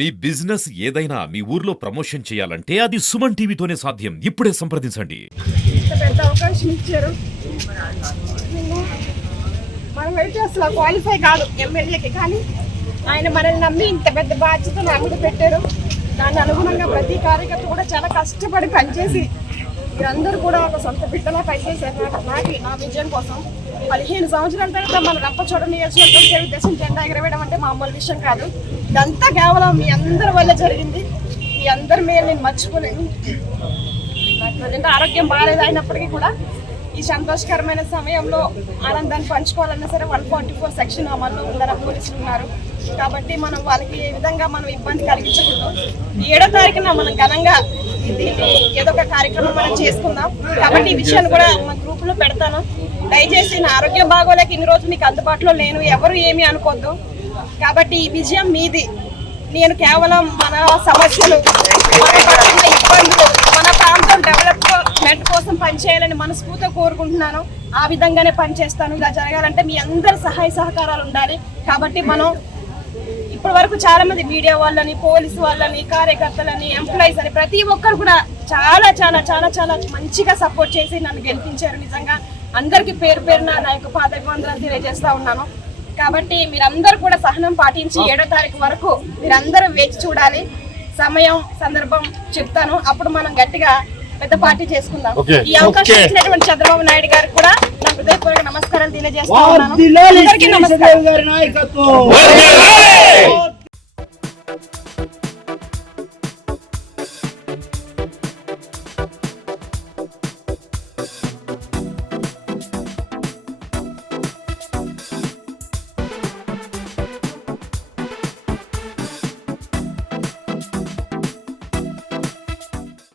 మీ business ఏదైనా మీ ఊర్లో promotion చేయాలంటే అది సుమన్ టీవీతోనే సాధ్యం. ఇప్పుడే సంప్రదించండి. ఇంత పెద్ద అవకాశం ఇచ్చారు. మనమైతే అసలు క్వాలిఫై కాదు ఎమ్మెల్యేకి, కానీ ఆయన మనల్ని నమ్మి ఇంత పెద్ద బాధ్యత నా మీద పెట్టారు. దాని అనుగుణంగా ప్రతి కార్యకర్త కూడా చాలా కష్టపడి పనిచేసి మీరందరూ కూడా ఒక సొంత బిడ్డలా పనిచేశారు. నా విజయం కోసం 15 సంవత్సరాల తర్వాత మన రంపచోడ నియోజకవర్గం తెలుగుదేశం జెండా ఎగరవేయడం అంటే మామూలు విషయం కాదు. ఇదంతా కేవలం మీ అందరి వల్ల జరిగింది. మీ అందరి మీద నేను మర్చిపోలేను. నాకు ప్రజెంట్ ఆరోగ్యం బాగాలేదు అయినప్పటికీ కూడా ఈ సంతోషకరమైన సమయంలో ఆనందాన్ని పంచుకోవాలన్నా సరే 144 సెక్షన్ అమల్లో ఉందన్న పోలీసులు ఉన్నారు. కాబట్టి మనం వాళ్ళకి ఏ విధంగా మనం ఇబ్బంది కలిగించకూడదు. 7వ తారీఖున మనం ఘనంగా దీన్ని ఏదో ఒక కార్యక్రమం మనం చేసుకుందాం. కాబట్టి ఈ విషయాన్ని కూడా మా గ్రూపులో పెడతాను. దయచేసి నా ఆరోగ్యం బాగోలేక ఇన్ని రోజులు మీకు అందుబాటులో లేను, ఎవరు ఏమీ అనుకోద్దు. కాబట్టి ఈ విజయం మీది. నేను కేవలం మన సమస్యలు, మన ఇబ్బందులు, మన ప్రాంతం డెవలప్మెంట్ కోసం పనిచేయాలని మనస్ఫూర్తిగా కోరుకుంటున్నాను. ఆ విధంగానే పనిచేస్తాను. ఇలా జరగాలంటే మీ అందరి సహాయ సహకారాలు ఉండాలి. కాబట్టి మనం ఇప్పటి వరకు చాలా మంది మీడియా వాళ్ళని, పోలీసు వాళ్ళని, కార్యకర్తలని, ఎంప్లాయీస్ అని ప్రతి ఒక్కరు కూడా చాలా చాలా చాలా చాలా మంచిగా సపోర్ట్ చేసి నన్ను గెలిపించారు. నిజంగా అందరికీ పేరు పేరున నా యొక్క పాదాభివందనాలు తెలియజేస్తా ఉన్నాను. కాబట్టి మీరందరూ కూడా సహనం పాటించి 7వ తారీఖు వరకు మీరందరూ వేచి చూడాలి. సమయం సందర్భం చెప్తాను, అప్పుడు మనం గట్టిగా పెద్ద పార్టీ చేసుకుందాం. ఈ అవకాశం ఇచ్చినటువంటి చంద్రబాబు నాయుడు గారికి కూడా నా హృదయపూర్వక నమస్కారాలు తెలియజేస్తా ఉన్నాను. అందరికీ నమస్కారం.